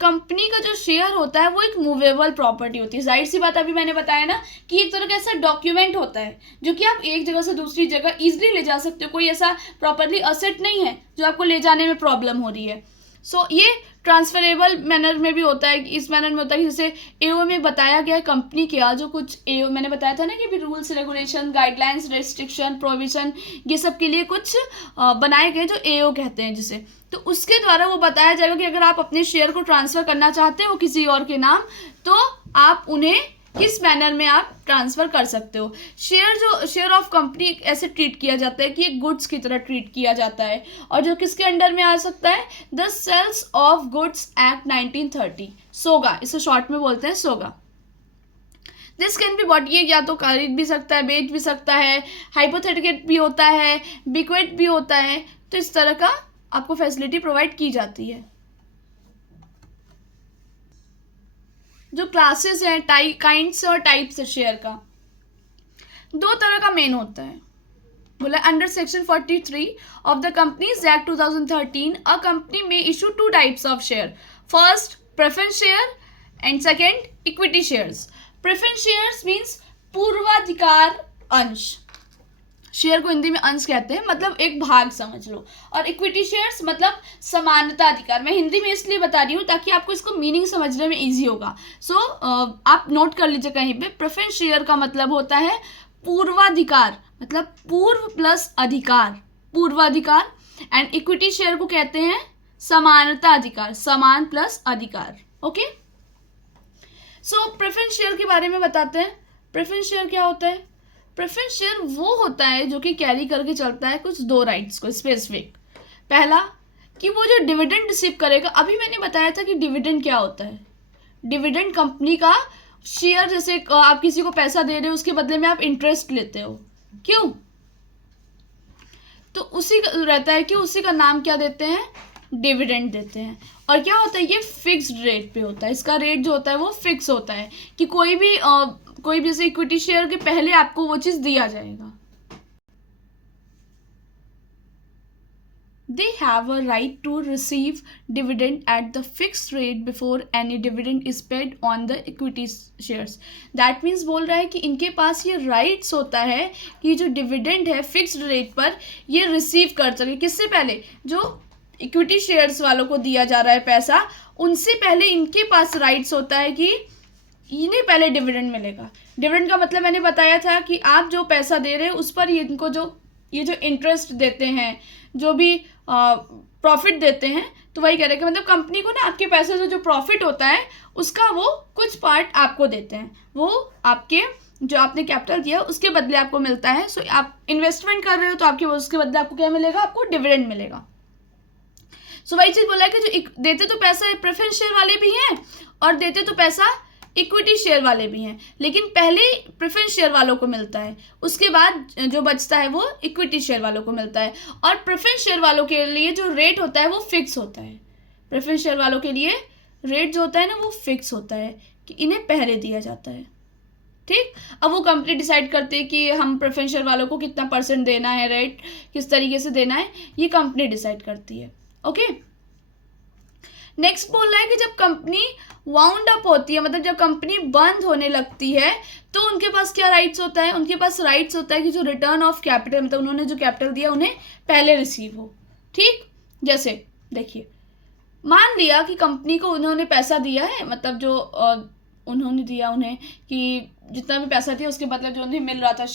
कंपनी का जो शेयर होता है वो एक मूवेबल प्रॉपर्टी होती है। जाहिर सी बात, अभी मैंने बताया ना कि एक तरह का ऐसा डॉक्यूमेंट होता है जो कि आप एक जगह से दूसरी जगह इजीली ले जा सकते हो, कोई ऐसा प्रॉपरली असेट नहीं है जो आपको ले जाने में प्रॉब्लम हो रही है। सो ये ट्रांसफरेबल मैनर में भी होता है, इस मैनर में होता है कि जैसे एओ में बताया गया है कंपनी के जो कुछ एओ मैंने बताया था ना कि भी rules regulation guidelines restriction provision ये सब के लिए कुछ बनाए गए जो एओ कहते हैं जिसे, तो उसके द्वारा वो बताया जाएगा कि अगर आप अपने शेयर को ट्रांसफ़र करना चाहते हो किसी और के नाम, तो आप उन्हें किस मैनर में आप ट्रांसफ़र कर सकते हो। शेयर ऑफ कंपनी ऐसे ट्रीट किया जाता है कि एक गुड्स की तरह ट्रीट किया जाता है, और जो किसके अंडर में आ सकता है, the sales of goods act 1930, सोगा, इसे शॉर्ट में बोलते हैं सोगा। दिस कैन बी वॉट, ये या तो खरीद भी सकता है, बेच भी सकता है, हाइपोथेटिकेट भी होता है, बिक्वेट भी होता है, तो इस तरह का आपको फैसिलिटी प्रोवाइड की जाती है। जो क्लासेस हैं, काइंड्स और टाइप्स है शेयर का, 2 तरह का मेन होता है। बोला under section 43 of the companies act 2013 a company में issue 2 types of share, first preference share and second equity shares. Preference shares means पूर्वाधिकार अंश, शेयर को हिंदी में अंश कहते हैं, मतलब एक भाग समझ लो, और इक्विटी शेयर्स मतलब समानता अधिकार। मैं हिंदी में इसलिए बता रही हूँ ताकि आपको इसको मीनिंग समझने में इजी होगा। सो आप नोट कर लीजिए कहीं पे, प्रेफरेंस शेयर का मतलब होता है पूर्वाधिकार, मतलब पूर्व प्लस अधिकार, पूर्वाधिकार, एंड इक्विटी शेयर को कहते हैं समानता अधिकार, समान प्लस अधिकार। ओके, सो प्रेफरेंस शेयर के बारे में बताते हैं। प्रेफरेंस शेयर क्या होता है, प्रेफरेंस शेयर वो होता है जो कि कैरी करके चलता है कुछ 2 राइट्स को स्पेसिफिक। पहला कि वो जो डिविडेंड रिसीव करेगा, अभी मैंने बताया था कि डिविडेंड क्या होता है, डिविडेंड कंपनी का शेयर, जैसे आप किसी को पैसा दे रहे हो उसके बदले में आप इंटरेस्ट लेते हो, क्यों, तो उसी का रहता है कि उसी का नाम क्या देते हैं, डिविडेंड देते हैं। और क्या होता है, ये फिक्स्ड रेट पे होता है, इसका रेट जो होता है वो फिक्स होता है कि कोई भी जैसे इक्विटी शेयर के पहले आपको वो चीज़ दिया जाएगा। They have a right to receive dividend at the fixed rate before any dividend is paid on the equity shares. That means बोल रहा है कि इनके पास ये राइट्स होता है कि जो डिविडेंड है फिक्स्ड रेट पर ये रिसीव कर सके, किससे पहले, जो इक्विटी शेयर्स वालों को दिया जा रहा है पैसा, उनसे पहले इनके पास राइट्स होता है कि इन्हें पहले डिविडेंड मिलेगा। डिविडेंड का मतलब मैंने बताया था कि आप जो पैसा दे रहे हैं उस पर इनको जो इंटरेस्ट देते हैं, जो भी प्रॉफिट देते हैं, तो वही कह रहे हैं कि मतलब कंपनी को ना आपके पैसे से जो प्रॉफिट होता है उसका वो कुछ पार्ट आपको देते हैं, वो आपके जो आपने कैपिटल दिया उसके बदले आपको मिलता है। सो आप इन्वेस्टमेंट कर रहे हो तो आपके उसके बदले आपको क्या मिलेगा, आपको डिविडेंड मिलेगा। सो वही चीज़ बोला है कि जो देते तो पैसा प्रेफरेंस शेयर वाले भी हैं और देते तो पैसा इक्विटी शेयर वाले भी हैं, लेकिन पहले प्रेफरेंस शेयर वालों को मिलता है, उसके बाद जो बचता है वो इक्विटी शेयर वालों को मिलता है। और प्रेफरेंस शेयर वालों के लिए जो रेट होता है वो फिक्स होता है, प्रेफरेंस शेयर वालों के लिए रेट जो होता है ना वो फिक्स होता है कि इन्हें पहले दिया जाता है। ठीक, अब वो कंपनी डिसाइड करती है कि हम प्रेफरेंस शेयर वालों को कितना % देना है, रेट किस तरीके से देना है, ये कंपनी डिसाइड करती है। ओके, नेक्स्ट बोल रहा है कि जब कंपनी वाउंड अप होती है, मतलब जब कंपनी बंद होने लगती है, तो उनके पास क्या राइट्स होता है, उनके पास राइट्स होता है कि जो रिटर्न ऑफ कैपिटल, मतलब उन्होंने जो कैपिटल दिया उन्हें पहले रिसीव हो। ठीक, जैसे देखिए, मान लिया कि कंपनी को उन्होंने पैसा दिया है, मतलब जो उन्होंने दिया उन्हें कि जितना भी पैसा दिया उसके बदले जो उन्हें मिल रहा था,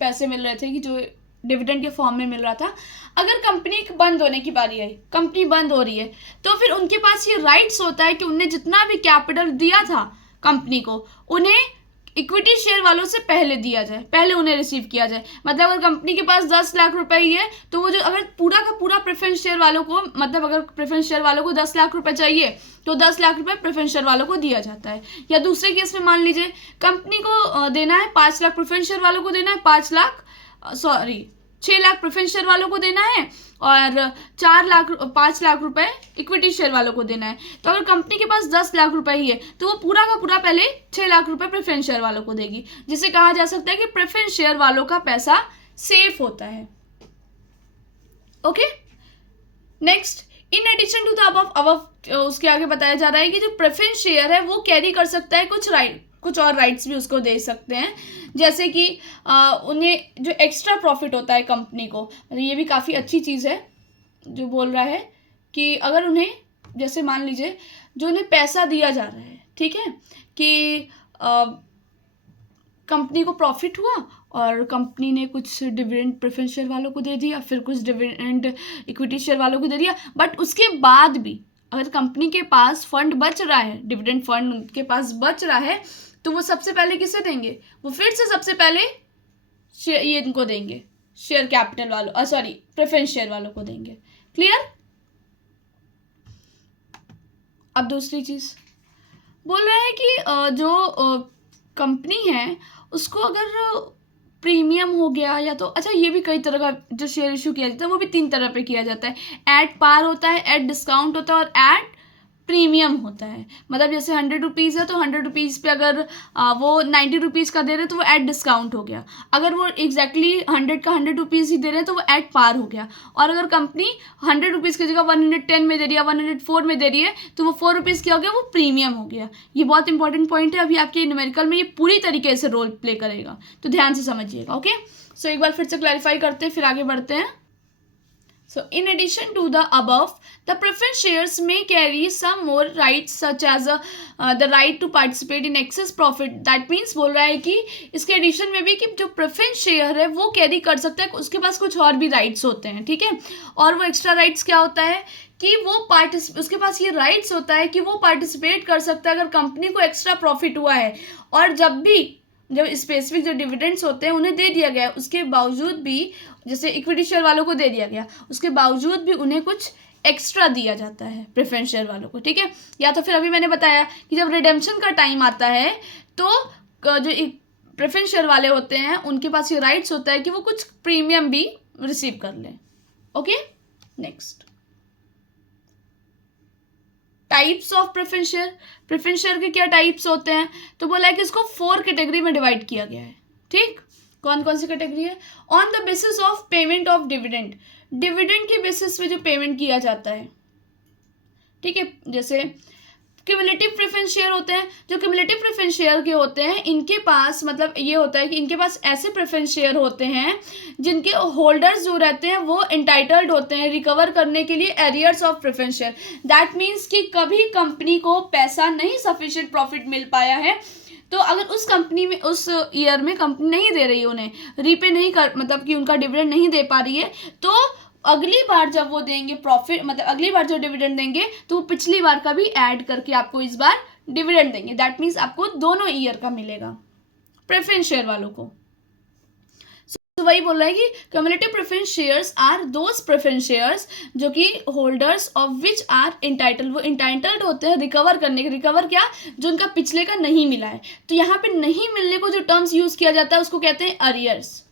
पैसे मिल रहे थे कि जो डिविडेंड के फॉर्म में मिल रहा था। अगर कंपनी बंद होने की बारी आई, कंपनी बंद हो रही है, तो फिर उनके पास ये राइट्स होता है कि उन्हें जितना भी कैपिटल दिया था कंपनी को, उन्हें इक्विटी शेयर वालों से पहले दिया जाए, पहले उन्हें रिसीव किया जाए। मतलब अगर कंपनी के पास 10 लाख रुपए ही है तो वो जो अगर पूरा का पूरा प्रेफरेंस शेयर वालों को, मतलब अगर प्रेफरेंस शेयर वालों को 10 लाख रुपए चाहिए तो 10 लाख रुपए प्रेफरेंस शेयर वालों को दिया जाता है। या दूसरे केस में मान लीजिए कंपनी को देना है 5 लाख, प्रेफरेंस शेयर वालों को देना है 6 लाख प्रेफरेंस शेयर वालों को देना है और 5 लाख रुपए इक्विटी शेयर वालों को देना है। तो अगर कंपनी के पास 10 लाख रुपए ही है तो वो पूरा का पूरा पहले 6 लाख रुपए प्रेफरेंस शेयर वालों को देगी, जिसे कहा जा सकता है कि प्रेफरेंस शेयर वालों का पैसा सेफ होता है। Okay, next, in addition to the above उसके आगे बताया जा रहा है कि जो प्रेफरेंस शेयर है वो कैरी कर सकता है कुछ और राइट्स भी उसको दे सकते हैं, जैसे कि उन्हें जो एक्स्ट्रा प्रॉफिट होता है कंपनी को, मतलब ये भी काफ़ी अच्छी चीज़ है जो बोल रहा है कि अगर उन्हें, जैसे मान लीजिए जो उन्हें पैसा दिया जा रहा है, ठीक है, कि कंपनी को प्रॉफिट हुआ और कंपनी ने कुछ डिविडेंड प्रेफरेंस शेयर वालों को दे दिया, फिर कुछ डिविडेंड इक्विटी शेयर वालों को दे दिया, बट उसके बाद भी अगर कंपनी के पास फंड बच रहा है, डिविडेंड फंड उनके पास बच रहा है, तो वो सबसे पहले किसे देंगे? वो फिर से सबसे पहले ये इनको देंगे, शेयर कैपिटल वालों, प्रेफरेंस शेयर वालों को देंगे। क्लियर? अब दूसरी चीज बोल रहा है कि जो कंपनी है उसको अगर प्रीमियम हो गया या तो, अच्छा ये भी कई तरह का जो शेयर इशू किया जाता है वो भी 3 तरह पे किया जाता है। एट पार होता है, एट डिस्काउंट होता है और एट प्रीमियम होता है। मतलब जैसे 100 रुपीज़ है तो 100 रुपीज़ पे अगर वो 90 रुपीज़ का दे रहे तो वो एट डिस्काउंट हो गया। अगर वो एग्जैक्टली 100 का 100 रुपीज़ ही दे रहे हैं तो वो एट पार हो गया। और अगर कंपनी 100 रुपीज़ की जगह 110 में दे रही है, 104 में दे रही है, तो वो 4 रुपीज़ क्या हो गया? वो प्रीमियम हो गया। ये बहुत इंपॉर्टेंट पॉइंट है, अभी आपके न्यूमेरिकल में ये पूरी तरीके से रोल प्ले करेगा, तो ध्यान से समझिएगा। ओके, सो एक बार फिर से क्लैरिफाई करते हैं, फिर आगे बढ़ते हैं। So, in addition to the above, the preference shares may carry some more rights such as the right to participate in excess profit. That means बोल रहा है कि इसके एडिशन में भी कि जो प्रेफरेंस शेयर है वो कैरी कर सकता है, उसके पास कुछ और भी राइट्स होते हैं, ठीक है। और वो एक्स्ट्रा राइट्स क्या होता है कि वो उसके पास ये राइट्स होता है कि वो पार्टिसिपेट कर सकता है अगर कंपनी को एक्स्ट्रा प्रॉफिट हुआ है, और जब स्पेसिफिक जो डिविडेंड्स होते हैं उन्हें दे दिया गया, उसके बावजूद भी, जैसे इक्विटी शेयर वालों को दे दिया गया, उसके बावजूद भी उन्हें कुछ एक्स्ट्रा दिया जाता है प्रेफरेंस शेयर वालों को, ठीक है। या तो फिर अभी मैंने बताया कि जब रिडेम्पशन का टाइम आता है तो जो प्रेफरेंस शेयर वाले होते हैं उनके पास ये राइट्स होता है कि वो कुछ प्रीमियम भी रिसीव कर लें। Okay, next, types of preference share. Preference share के क्या टाइप्स होते हैं? तो बोला है कि इसको 4 कैटेगरी में डिवाइड किया गया है, ठीक। कौन कौन सी कैटेगरी है? On the basis of payment of dividend, dividend के बेसिस पे जो पेमेंट किया जाता है, ठीक है। जैसे क्यूमुलेटिव प्रेफरेंस शेयर होते हैं, जो क्यूमुलेटिव प्रेफरेंस शेयर के होते हैं इनके पास मतलब ये होता है कि इनके पास ऐसे प्रेफरेंस शेयर होते हैं जिनके होल्डर्स जो रहते हैं वो इंटाइटल्ड होते हैं रिकवर करने के लिए arrears of preference share. That means कि कभी कंपनी को पैसा नहीं, सफिशिएंट प्रॉफिट मिल पाया है, तो अगर उस कंपनी में उस ईयर में कंपनी नहीं दे रही है, उन्हें रीपे नहीं कर, मतलब कि उनका डिविडेंड नहीं दे पा रही है, तो अगली बार जब वो देंगे प्रॉफिट, मतलब अगली बार जो डिविडेंड देंगे तो वो पिछली बार का भी ऐड करके आपको इस बार डिविडेंड देंगे। दैट मीन्स आपको दोनों ईयर का मिलेगा प्रेफरेंस शेयर वालों को। तो वही बोल रहा है कि cumulative preference shares are those preference shares जो कि holders of which are entitled, वो इंटाइटल्ड होते हैं रिकवर करने के। रिकवर क्या? जो उनका पिछले का नहीं मिला है। तो यहाँ पे नहीं मिलने को जो टर्म्स यूज किया जाता है उसको कहते हैं अरियर्स।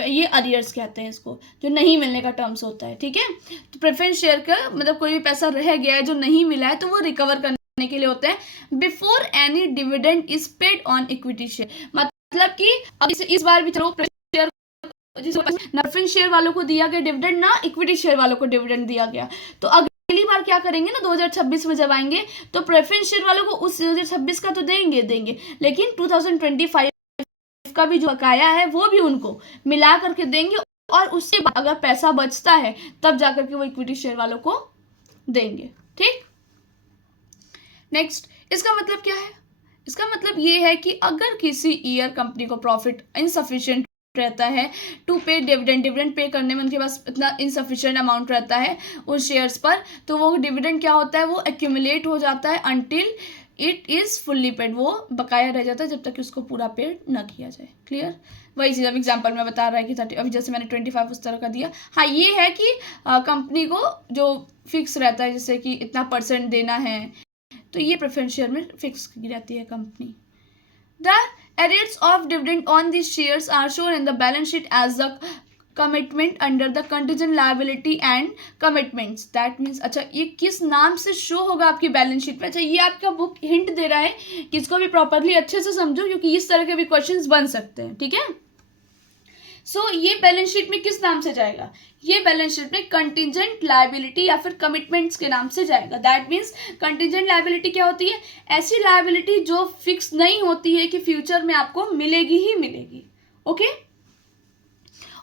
ये अरियर्स कहते हैं इसको, जो नहीं मिलने का टर्म्स होता है, ठीक है। तो प्रेफरेंस शेयर का मतलब कोई भी पैसा रह गया है जो नहीं मिला है तो वो रिकवर करने के लिए होते हैं before any dividend is paid on equity share. मतलब कि अब इस बार भी चलो प्रेफरेंस शेयर वालों को दिया गया डिविडेंड ना, इक्विटी शेयर वालों को डिविडेंड दिया गया, तो अगली बार क्या करेंगे ना, 2026 में जब आएंगे तो प्रेफरेंस शेयर वालों को उस 2026 का तो देंगे, लेकिन 2025 का भी जो बकाया है वो भी उनको मिला करके देंगे, और उससे अगर पैसा बचता है तब जाकर के वो इक्विटी शेयर वालों को देंगे, ठीक। नेक्स्ट, इसका मतलब क्या है? इसका मतलब ये है कि अगर किसी ईयर कंपनी को प्रॉफिट इनसफिशिएंट रहता है टू पे डिविडेंड पे करने में उनके पास इतना इनसफिशिएंट अमाउंट रहता है उस शेयर्स पर, तो वो डिविडेंड क्या होता है, वो एक्यूमुलेट हो जाता है until it is fully paid, वो बकाया रह जाता है जब तक कि उसको पूरा पेड ना किया जाए। क्लियर? वही चीज़ अब एग्जाम्पल में बता रहा है कि 30, अभी जैसे मैंने 25 उस तरह का दिया। हाँ, ये है कि कंपनी को जो फिक्स रहता है, जैसे कि इतना % देना है, तो ये प्रेफरेंस शेयर में फिक्स की रहती है company. The arrears of dividend on these shares are shown in the balance sheet as the commitment under the contingent liability and commitments. That means अच्छा, ये किस नाम से शो होगा आपकी बैलेंस शीट में? अच्छा, ये आपका बुक हिंट दे रहा है कि इसको भी प्रॉपरली अच्छे से समझो, क्योंकि इस तरह के भी क्वेश्चंस बन सकते हैं। ठीक है? ये बैलेंस शीट में किस नाम से जाएगा? ये बैलेंस शीट में कंटिजेंट लायबिलिटी या फिर कमिटमेंट्स के नाम से जाएगा। दैट मीन्स कंटिजेंट लायबिलिटी क्या होती है? ऐसी लायबिलिटी जो फिक्स नहीं होती है कि फ्यूचर में आपको मिलेगी ही मिलेगी। ओके?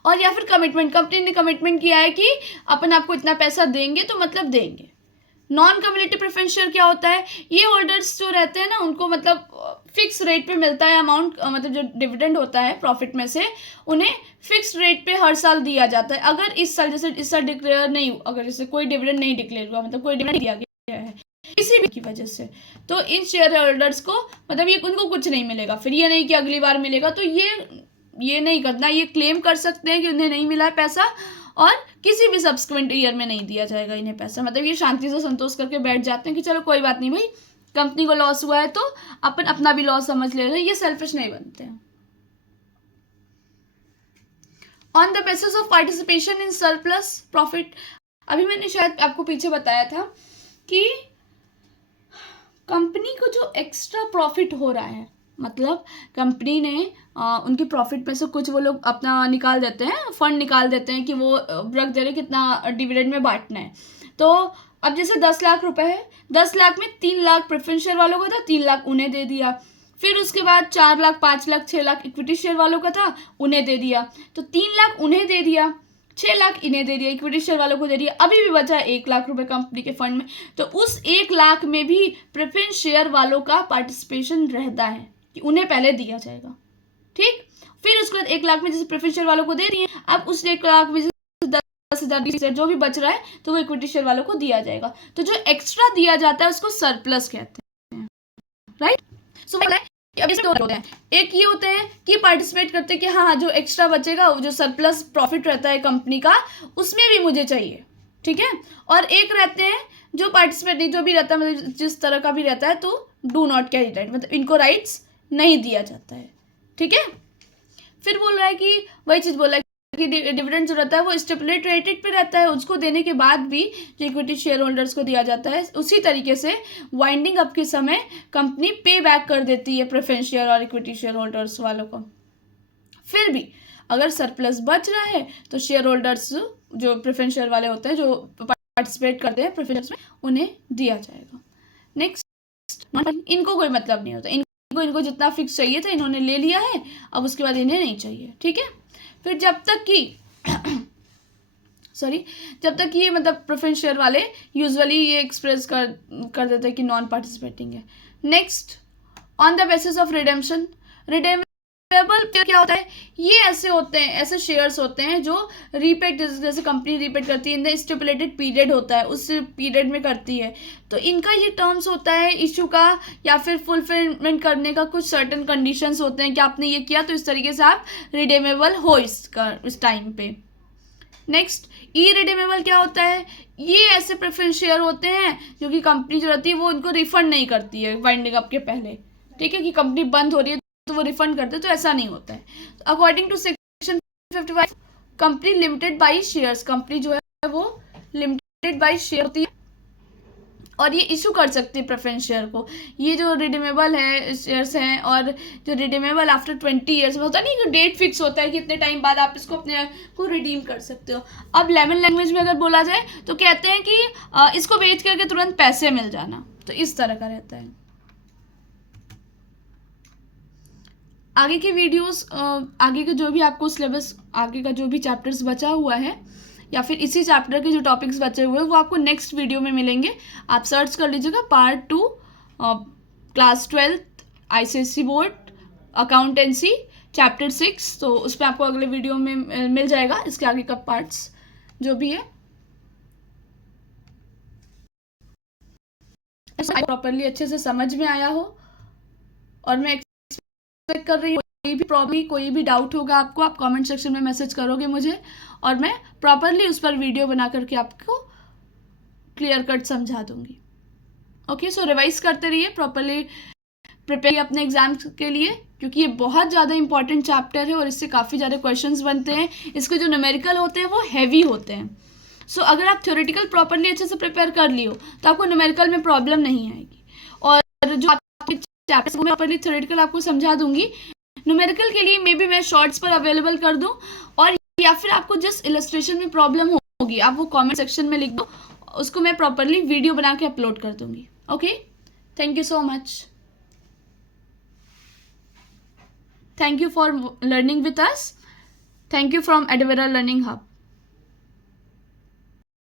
और या फिर कमिटमेंट, कंपनी ने कमिटमेंट किया है कि अपन आपको इतना पैसा देंगे, तो मतलब देंगे। नॉन कम्युनिटी प्रेफरेंस शेयर क्या होता है? ये होल्डर्स जो रहते हैं ना, उनको मतलब फिक्स रेट पे मिलता है अमाउंट, मतलब जो डिविडेंड होता है प्रॉफिट में से, उन्हें फिक्स रेट पे हर साल दिया जाता है। अगर इस साल, जैसे इस साल डिक्लेयर नहीं, अगर जैसे कोई डिविडेंड नहीं डिक्लेयर हुआ, मतलब कोई डिविडेंड दिया गया है किसी भी की वजह से, तो इन शेयर होल्डर्स को मतलब ये उनको कुछ नहीं मिलेगा। फिर ये नहीं कि अगली बार मिलेगा, तो ये नहीं करना। ये क्लेम कर सकते हैं कि उन्हें नहीं मिला है पैसा, और किसी भी सब्सिक्वेंट ईयर में नहीं दिया जाएगा इन्हें पैसा। मतलब ये शांति से संतोष करके बैठ जाते हैं कि चलो कोई बात नहीं भाई, कंपनी को लॉस हुआ है तो अपन अपना भी लॉस समझ ले रहे हैं। ये सेल्फिश नहीं बनते हैं। On the basis of participation in surplus profit, अभी मैंने शायद आपको पीछे बताया था कि कंपनी को जो एक्स्ट्रा प्रॉफिट हो रहा है, मतलब कंपनी ने उनकी प्रॉफिट में से कुछ वो लोग अपना निकाल देते हैं, फंड निकाल देते हैं कि वो रख दे रहे कितना डिविडेंड में बांटना है। तो अब जैसे 10 लाख रुपए है, 10 लाख में 3 लाख प्रेफरेंस शेयर वालों का था, 3 लाख उन्हें दे दिया। फिर उसके बाद 4 लाख, 5 लाख, 6 लाख इक्विटी शेयर वालों का था, उन्हें दे दिया। तो 3 लाख उन्हें दे दिया, 6 लाख इन्हें दे दिया, इक्विटी शेयर वालों को दे दिया। अभी भी बचा 1 लाख रुपए कंपनी के फंड में। तो उस 1 लाख में भी प्रेफरेंस शेयर वालों का पार्टिसिपेशन रहता है कि उन्हें पहले दिया जाएगा। ठीक? फिर उसके बाद 1 लाख में जैसे प्रेफरेंस शेयर वालों को दे रही है, अब उस 1 लाख में 10,000, 20,000 जो भी बच रहा है, तो वो इक्विटी शेयर वालों को दिया जाएगा। तो जो एक्स्ट्रा दिया जाता है उसको सरप्लस कहते हैं। राइट? सो अब इसमें दो होते हैं। एक ये होते हैं कि पार्टिसिपेट करते हैं कि हाँ, जो एक्स्ट्रा बचेगा, जो सरप्लस प्रॉफिट रहता है कंपनी का, उसमें भी मुझे चाहिए। ठीक है? और एक रहते हैं जो पार्टिसिपेट नहीं, जो भी रहता है, मतलब जिस तरह का भी रहता है, तो डू नॉट कैरी राइट, मतलब इनको राइट्स नहीं दिया जाता है। ठीक है? फिर बोल रहा है कि वही चीज़ बोल रहा है कि डिविडेंड जो रहता है वो स्टिपुलेट रेटेड पे रहता है, उसको देने के बाद भी जो इक्विटी शेयर होल्डर्स को दिया जाता है, उसी तरीके से वाइंडिंग अप के समय कंपनी पे बैक कर देती है प्रेफरेंस शेयर और इक्विटी शेयर होल्डर्स वालों को। फिर भी अगर सरप्लस बच रहा है तो शेयर होल्डर्स जो प्रेफरेंस शेयर वाले होते हैं, जो पार्टिसिपेट करते हैं प्रेफरेंस में, उन्हें दिया जाएगा। नेक्स्ट, इनको कोई मतलब नहीं होता, इनको जितना फिक्स चाहिए था इन्होंने ले लिया है, अब उसके बाद इन्हें नहीं चाहिए। ठीक है? फिर जब तक कि ये मतलब प्रेफरेंस शेयर वाले यूजुअली ये एक्सप्रेस कर देते हैं कि नॉन पार्टिसिपेटिंग है। Next, on the basis of redemption, redeemable क्या होता है? ये ऐसे होते हैं, ऐसे शेयर्स होते हैं जो रीपेड, जैसे कंपनी रीपेड करती है, इन द स्टिपुलेटेड पीरियड होता है, उस पीरियड में करती है, तो इनका ये टर्म्स होता है इशू का, या फिर फुलफिलमेंट करने का कुछ सर्टेन कंडीशंस होते हैं कि आपने ये किया तो इस तरीके से आप रिडेमेबल हो इस टाइम पे। नेक्स्ट, इरिडेमेबल क्या होता है? ये ऐसे प्रेफरेंस शेयर होते हैं जो कि कंपनी जो रहती है वो उनको रिफंड नहीं करती है वाइंडिंग अप के पहले। ठीक है? कि कंपनी बंद हो रही है तो वो रिफंड करते, तो ऐसा नहीं होता है। According to section 55, company limited by shares, company जो है वो लिमिटेड बाई शेयर होती है और ये इशू कर सकती है प्रेफरेंस शेयर को। ये जो रिडीमेबल है शेयर्स हैं, और जो रिडीमेबल आफ्टर 20 ईयर्स में होता है नहीं, डेट फिक्स होता है कि इतने टाइम बाद आप इसको अपने को रिडीम कर सकते हो। अब लेमन लैंग्वेज में अगर बोला जाए तो कहते हैं कि इसको बेच करके तुरंत पैसे मिल जाना, तो इस तरह का रहता है। आगे के वीडियोस, आगे का जो भी आपको सिलेबस, आगे का जो भी चैप्टर्स बचा हुआ है, या फिर इसी चैप्टर के जो टॉपिक्स बचे हुए हैं, वो आपको नेक्स्ट वीडियो में मिलेंगे। आप सर्च कर लीजिएगा part 2 class 12 ICSE board accountancy chapter 6, तो उस पर आपको अगले वीडियो में मिल जाएगा इसके आगे का पार्ट्स जो भी है। प्रॉपरली अच्छे से समझ में आया हो, और मैं एक्सपेक्ट कर रही हूँ कोई भी प्रॉब्लम, कोई भी डाउट होगा आपको, आप कमेंट सेक्शन में मैसेज करोगे मुझे, और मैं प्रॉपरली उस पर वीडियो बना करके आपको क्लियर कट समझा दूंगी। ओके, सो रिवाइज करते रहिए, प्रॉपरली प्रिपेयर अपने एग्जाम के लिए, क्योंकि ये बहुत ज़्यादा इंपॉर्टेंट चैप्टर है और इससे काफ़ी ज़्यादा क्वेश्चंस बनते हैं। इसके जो न्यूमेरिकल होते हैं वो हैवी होते हैं। सो अगर आप थ्योरेटिकल प्रॉपरली अच्छे से प्रिपेयर कर लियो तो आपको न्यूमेरिकल में प्रॉब्लम नहीं आएगी। और जो आपके चैप्टर में प्रॉपरली थ्योरेटिकल आपको समझा दूंगी, न्यूमेरिकल के लिए मे बी मैं शॉर्ट्स पर अवेलेबल कर दूं, और या फिर आपको जिस इलस्ट्रेशन में प्रॉब्लम होगी आप वो कमेंट सेक्शन में लिख दो, उसको मैं प्रॉपरली वीडियो बना के अपलोड कर दूंगी। Okay, thank you so much. Thank you for learning with us. Thank you from Advera Learning Hub.